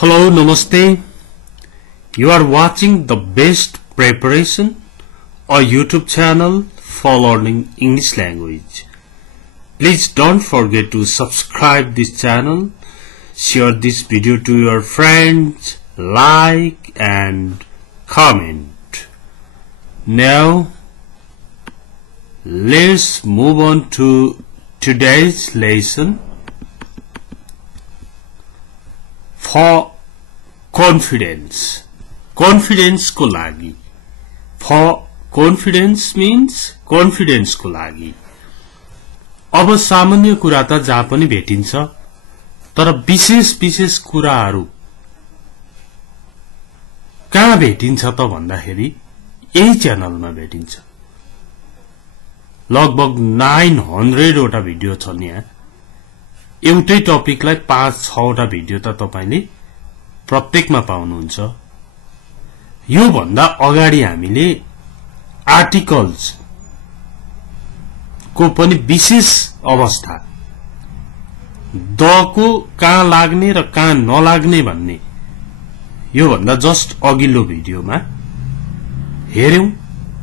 Hello, Namaste. You are watching the best preparation, a YouTube channel for learning English language. Please don't forget to subscribe this channel, share this video to your friends, like and comment. Now, let's move on to today's lesson. For confidence को लागि. For confidence means confidence को लागि. अब सामान्य कुरा त जहाँ पनि भेटिन्छ, तर विशेष कुराहरू कहाँ भेटिन्छ त भन्दाखेरि यही च्यानलमा भेटिन्छ. लगभग 900 वटा भिडियो छन् यहाँ. एउटै टपिकलाई 5-6 वटा भिडियो त तपाईले प्रत्येकमा पाउनुहुन्छ. यो भन्दा अगाडि हामीले आर्टिकल्स को पनि विशेष अवस्था द को कहाँ लाग्ने र कहाँ नलाग्ने भन्ने यो भन्दा जस्ट अघिल्लो भिडियोमा हेर्यौं.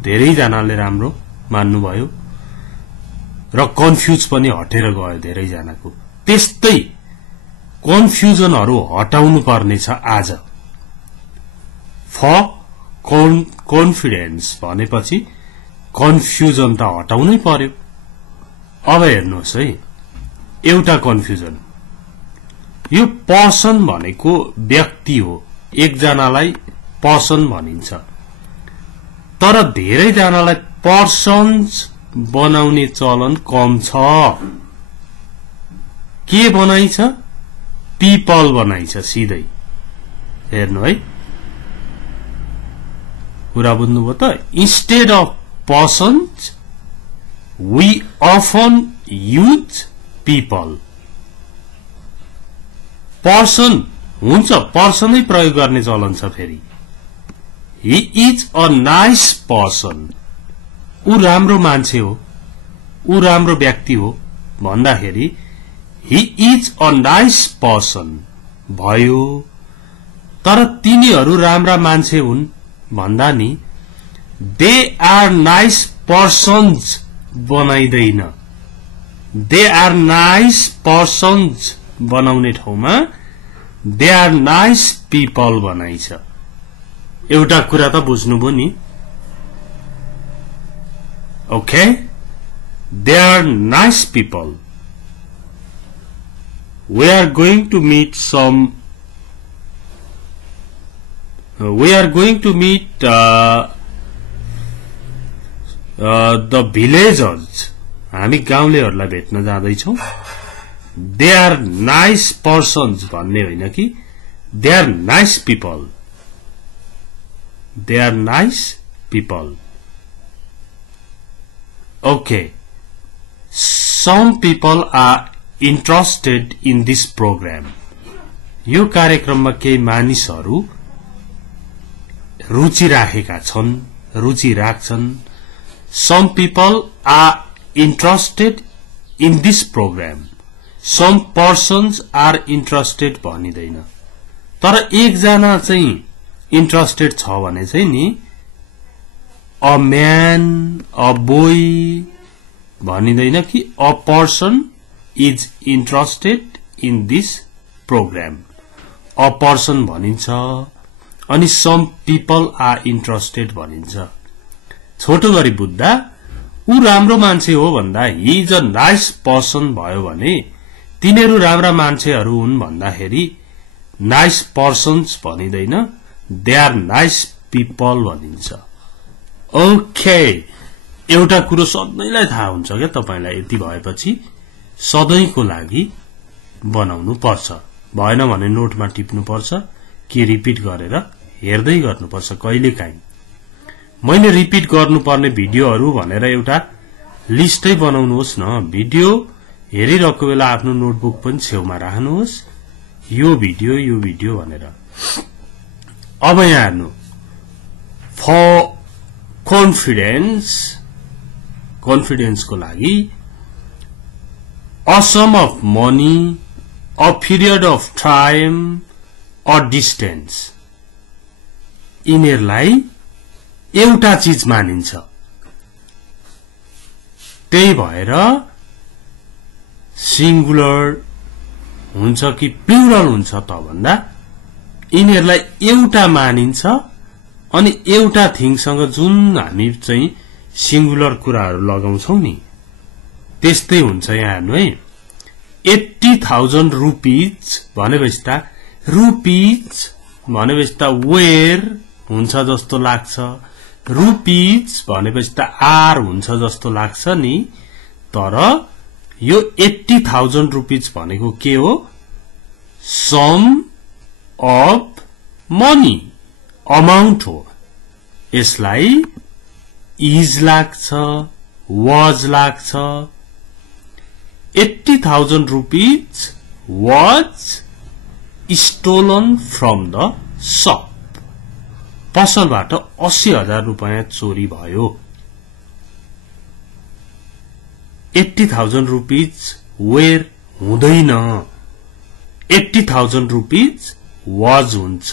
धेरै जनाले राम्रो मान्नुभयो र कन्फ्युज पनि हटेर गयो धेरै जनाको. त्यस्तै कन्फ्युजनहरु हटाउनु पर्ने छ आज. फर कन्फिडेन्स भनेपछि कन्फ्युजन त हटाउनै पर्यो. अब हेर्नुहोस् है, एउटा कन्फ्युजन. यो पर्सन भनेको व्यक्ति हो. एकजनालाई पर्सन भनिन्छ, तर धेरै जनालाई पर्सन्स बनाउने चलन कम छ. के बनाइछ? पीपल बनाइछ सिधै. हेर्नु है, कुरा बुझ्नुभयो त? Instead of persons we often use people. Person हुन्छ, पर्सनै प्रयोग गर्ने चलन छ. फेरि he is a nice person. ऊ राम्रो मान्छे हो, ऊ राम्रो व्यक्ति हो भन्दाखेरि he is a nice person भयो. तर तिनीहरू राम्रा मान्छे हुन् भन्दा नि they are nice persons बनाइदैन. they are nice persons बनाउने ठाउँमा they are nice people बनाइछ. एउटा कुरा त बुझ्नुभयो नि? Okay, they are nice people. We are going to meet the villagers. हामी गाउँलेहरूलाई भेट्न जाँदैछौं. They are nice persons भन्ने होइन कि they are nice people. They are nice people. Okay. Some people are interested in this program. यो कार्यक्रममा केही मानिसहरू रुचि राखेका छन्, रुचि राख्छन्. Some people are interested in this program. Some persons are interested भनिदैन. तर एकजना चाहिँ इन्ट्रेस्टेड छ भने चाहिँ नि a man, a boy भनिदैन कि a person is interested in this program. A person भनिन्छ अनि some people are interested भनिन्छ. छोटो गरी बुझ्दा ऊ राम्रो मान्छे हो भन्दा he is a nice person भयो भने तिनीहरू राम्रा मान्छेहरू हुन् भन्दाखेरि nice persons भनिदैन, they are nice people भनिन्छ. Okay, एउटा कुरो सधैँलाई थाहा हुन्छ के तपाईलाई. यति भएपछि सधैँको लागि बनाउनु पर्छ. भएन भने नोटमा टिप्नु पर्छ कि रिपिट गरेर हेर्दै गर्नुपर्छ. कहिलेकाहीँ मैले रिपिट गर्नुपर्ने भिडियोहरू भनेर एउटा लिस्टै बनाउनुहोस् न. भिडियो हेरिरहेको बेला आफ्नो नोटबुक पनि छेउमा राख्नुहोस्. यो भिडियो भनेर. अब यहाँ हेर्नु. फर कन्फिडेन्स को लागि a sum of money, a period of time, a distance यिनीहरुलाई एउटा चीज मानिन्छ त्यही भएर सिंगुलर हुन्छ कि प्लुरल हुन्छ त भन्दा यिनीहरुलाई एउटा मानिन्छ अनि एउटा थिङसँग जुन हामी चाहिँ सिंगुलर कुराहरु लगाउँछौं नि त्यस्तै हुन्छ यहाँ हेर्नु है 80,000 रुपीज भनेपछि त रुपीज भनेपछि त वेयर हुन्छ जस्तो लाग्छ रुपीज भनेपछि त आर हुन्छ जस्तो लाग्छ नि तर यो 80,000 रुपीज भनेको के हो सम अफ मनी अमाउन्ट हो यसलाई इज लाग्छ वाज लाग्छ 80,000 rupees was stolen from the shop. पसलबाट 80,000 रुपैयाँ चोरी भयो 80,000 rupees were हुँदैन 80,000 rupees was हुन्छ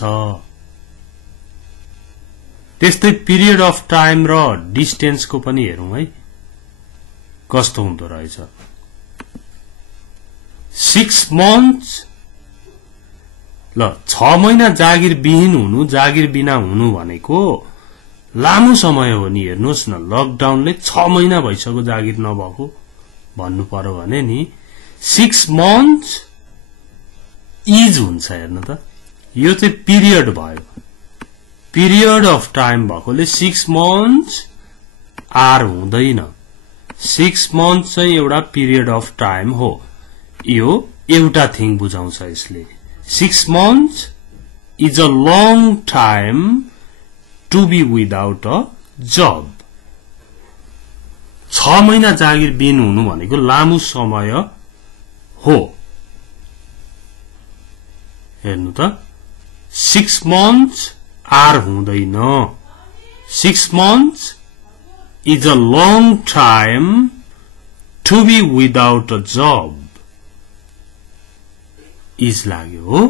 त्यस्तै पिरियड अफ टाइम र डिस्टेन्स को पनि हेरौं है कस्तो हुँदो रहेछ 6 months ल 6 महिना जागिर विहीन हुनु जागिर बिना हुनु भनेको लामो समय हो नि हेर्नुस् न लकडाउनले 6 महिना भइसक्यो जागिर नभएको भन्नु पर्यो भने नि 6 months इज हुन्छ हेर्नु त यो चाहिँ पिरियड भयो पिरियड अफ टाइम भएकोले 6 months आर हुँदैन 6 months चाहिँ एउटा पिरियड अफ टाइम हो यो एउटा थिङ बुझाउँछ यसले 6 months is a long time to be without a job 6 महिना जागिर बिन हुनु भनेको लामो समय हो हेर्नु त 6 months आर हुँदैन 6 months is a long time to be without a job is लाग्यो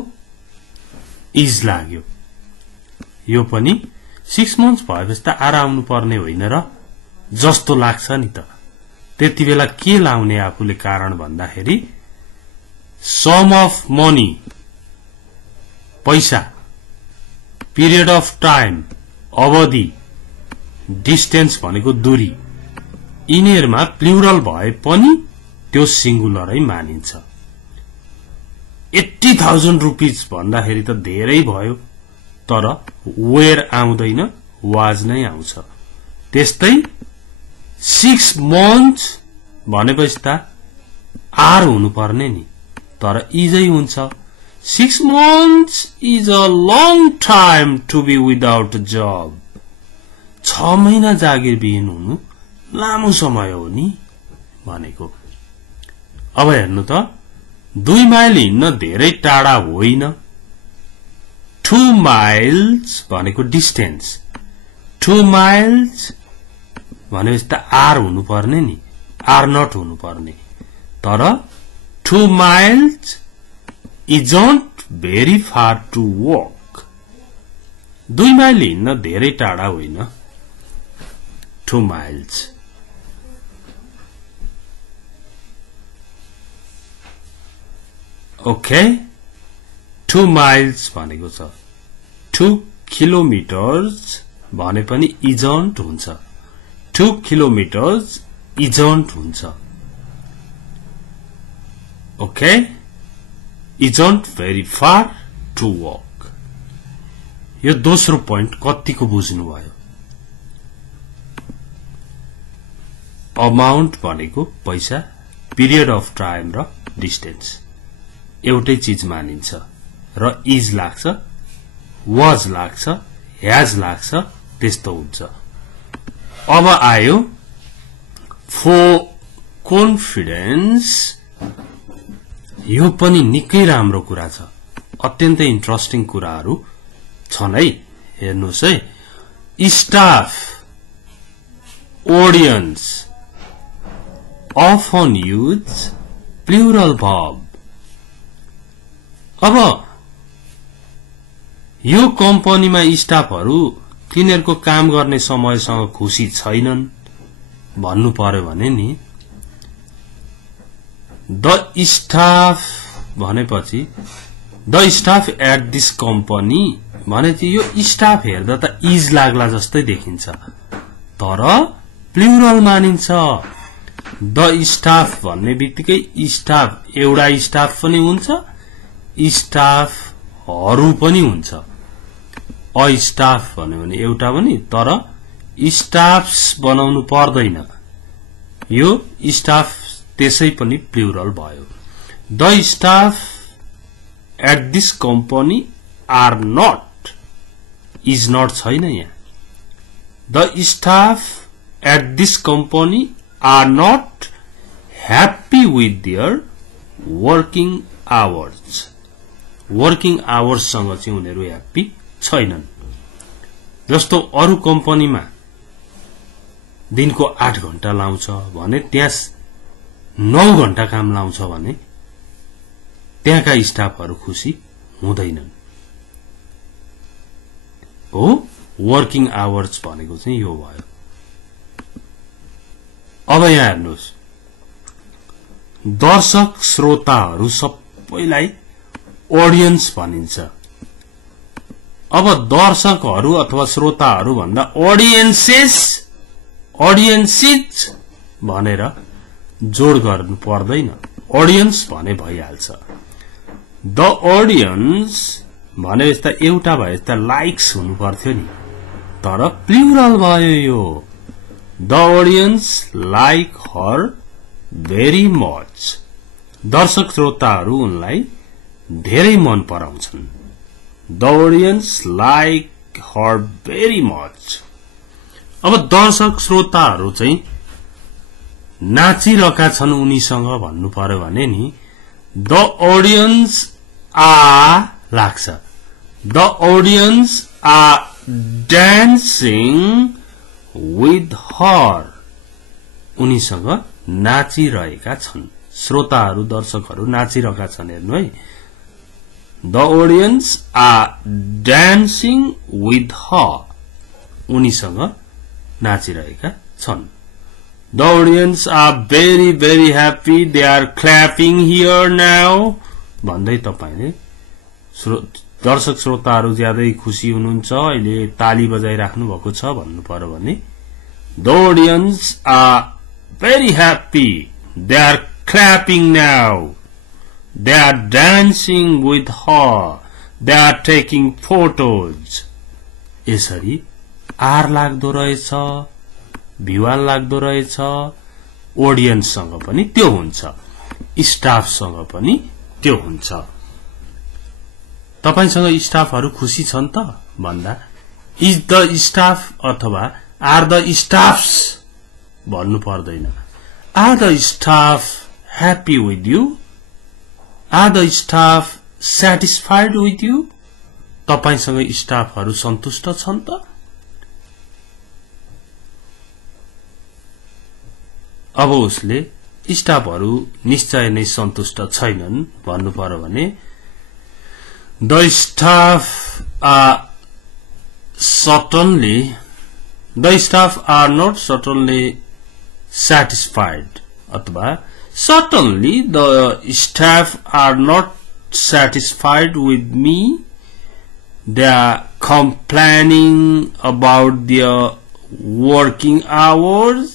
यो पनि 6 months भएपछि त आराउनु पर्ने होइन र जस्तो लाग्छ नि त त्यति बेला के लाउने आफूले कारण भन्दाखेरि सम अफ मनी पैसा पिरियड अफ टाइम अवधि डिस्टेन्स भनेको दूरी यिनीहरुमा प्लुरल भए पनि त्यो सिंगुलरै मानिन्छ 80,000 रुपीज भन्दाखेरि त धेरै भयो तर वेयर आउँदैन वाज नै आउँछ त्यस्तै 6 months भनेपछि त आर हुनु पर्ने नि तर इजै हुन्छ 6 months is a long time to be without a job 6 महिना जागिर विहीन हुनु लामो समय हो नि भनेको अब हेर्नु त 2 माइल हिँड्न धेरै टाढा होइन 2 miles भनेको डिस्टेन्स 2 miles भनेपछि त आर हुनु पर्ने नि आर नट हुनु पर्ने तर 2 miles isn't very far to walk 2 mile हिँड्न धेरै टाढा होइन 2 miles Okay 2 miles भनेको छ 2 kilometers भने पनि isn't हुन्छ 2 kilometers isn't हुन्छ Okay isn't very far to walk यो दोस्रो पोइन्ट कतिको बुझ्नु भयो अमाउन्ट भनेको पैसा पिरियड अफ टाइम र डिस्टेन्स एउटै चीज मानिन्छ र इज लाग्छ वाज लाग्छ ह्याज लाग्छ त्यस्तो हुन्छ अब आयो फर कन्फिडेन्स यो पनि निकै राम्रो कुरा छ अत्यन्तै इन्ट्रेस्टिङ कुराहरु छन् है हेर्नुस् है staff audience often use plural verb अब यो कम्पनीमा स्टाफहरु तिनीहरुको काम गर्ने समयसँग खुशी छैनन् भन्नु पर्यो भने नि द स्टाफ भनेपछि the staff at this company भनेपछि यो स्टाफ हेर्दा त इज लाग्ला जस्तै देखिन्छ तर प्लुरल मानिन्छ द स्टाफ भन्ने बित्तिकै स्टाफ एउटा स्टाफ पनि हुन्छ स्टाफहरु पनि हुन्छ अ स्टाफ भन्यो भने एउटा पनि तर स्टाफ्स बनाउनु पर्दैन यो स्टाफ त्यसै पनि प्लुरल भयो the staff at this company are not is not छैन यहाँ the staff at this company are not happy with their working hours सँग चाहिँ उनीहरु ह्याप्पी छैनन् जस्तो अरु कम्पनीमा दिनको 8 घण्टा लाउँछ भने त्यहाँ 9 घण्टा काम लाउँछ भने त्यहाँका स्टाफहरु खुशी हुँदैनन् हो वर्किङ आवर्स भनेको चाहिँ यो भयो अब यहाँ हेर्नुस् दर्शक श्रोताहरु सबैलाई ऑडियन्स भनिन्छ अब दर्शकहरु अथवा श्रोताहरु भन्दा ऑडियन्सेस भनेर जोड गर्नु पर्दैन ऑडियन्स भने भइहाल्छ द ऑडियन्स भने यस्ता एउटा भए यस्ता लाइक्स हुनु पर्थ्यो नि तर प्लुरल भयो यो the audience like her very much दर्शक श्रोताहरु उनलाई धेरै मन पराउँछन् the audience like her very much अब दर्शक श्रोताहरु चाहिँ नाचिरहेका छन् उनीसँग भन्नु पर्यो भने नि द ऑडियन्स आ लाग्छ the audience are dancing with her उनीसँग नाचिरहेका छन् श्रोताहरु दर्शकहरु नाचिरहेका छन् हेर्नु है the audience are dancing with her उनीसँग नाचिरहेका छन् the audience are very very happy they are clapping here now भन्दै तपाईले दर्शक श्रोताहरु ज्यादै खुशी हुनुहुन्छ अहिले ताली बजाइराख्नु भएको छ भन्नु पर्यो भने the audience are very happy they are clapping now they are dancing with her they are taking photos यसरी आर लाग्दो रहेछ भिवाल लाग्दो रहेछ ऑडियन्ससँग पनि त्यो हुन्छ स्टाफसँग पनि त्यो हुन्छ तपाईसँग स्टाफहरु खुशी छन् त भन्दा इज द स्टाफ अथवा आर द स्टाफ्स भन्नु पर्दैन are the staff happy with you are the staff satisfied with you तपाईसँग स्टाफहरु सन्तुष्ट छन् त अब उसले स्टाफहरु निश्चय नै सन्तुष्ट छैनन् भन्नु पर्यो भने the staff are not certainly satisfied अथवा certainly the staff are not satisfied with me they are complaining about their working hours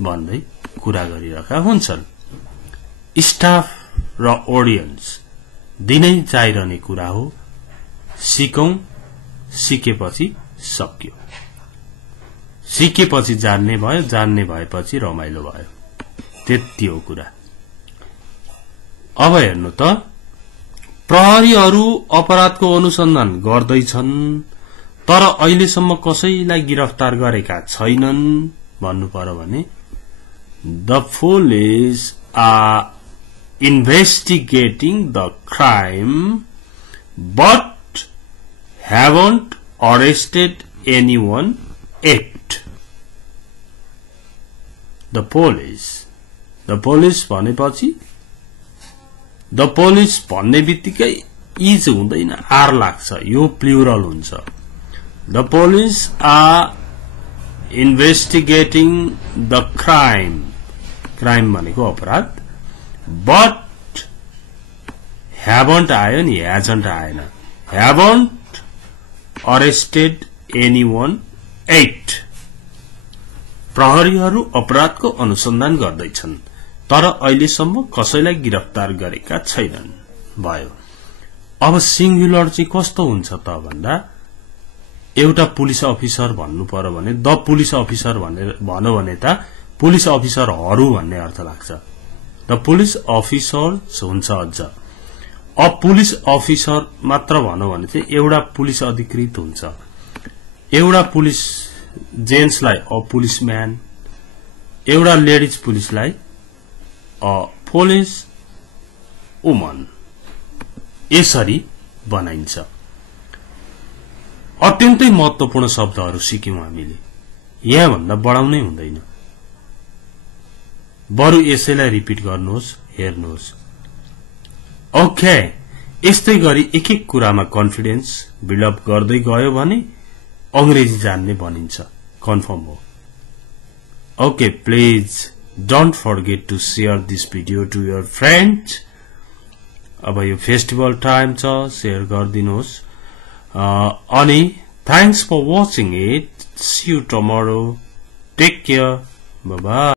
भन्दै कुरा गरिरहेका हुन्छन् स्टाफ र ऑडियन्स दिनै चाहिरहने कुरा हो सिकौं सिकेपछि सक्यो सिकेपछि जान्ने भयो जान्ने भएपछि रमाइलो भयो त्यति हो कुरा अब हेर्नु त प्रहरीहरु अपराधको अनुसन्धान गर्दैछन् तर अहिलेसम्म कसैलाई गिरफ्तार गरेका छैनन् भन्नु पर्यो भने the police are investigating the crime but haven't arrested anyone yet the police भनेपछि द पुलिस भन्ने बित्तिकै इज हुँदैन आर लाग्छ यो प्लुरल हुन्छ the police are investigating the crime crime भनेको अपराध बट ह्याभन्ट आयो नि ह्याजन्ट आएन ह्याभन्ट अरेस्टेड एनीवन एट प्रहरीहरू अपराधको अनुसन्धान गर्दैछन् तर अहिलेसम्म कसैलाई गिरफ्तार गरेका छैनन् भयो अब सिंगुलर चाहिँ कस्तो हुन्छ त भन्दा एउटा पुलिस अफिसर भन्नु पर्यो भने द पुलिस अफिसर भनेर भन्यो भने त पुलिस अफिसरहरू भन्ने अर्थ लाग्छ द पुलिस अफिसर्स हुन्छ अझ अब पुलिस अफिसर मात्र भन्यो भने चाहिँ एउटा पुलिस अधिकृत हुन्छ एउटा पुलिस जेन्ट्सलाई अ पुलिसम्यान एउटा लेडिज पुलिसलाई अ पुलिस वुमन यसरी बनाइन्छ अत्यन्तै महत्वपूर्ण शब्दहरू सिक्यौं हामीले यहाँ भन्दा बढाउनै हुँदैन बरु यसैलाई रिपिट गर्नुहोस् हेर्नुहोस् ओके यस्तै गरी एक एक कुरामा कन्फिडेन्स बिल्डअप गर्दै गयो भने अंग्रेजी जान्ने बनिन्छ कन्फर्म हो okay please don't forget to share this video to your friends अब यो फेस्टिभल टाइम छ शेयर गरिदिनुहोस् अनि thanks for watching it see you tomorrow take care bye bye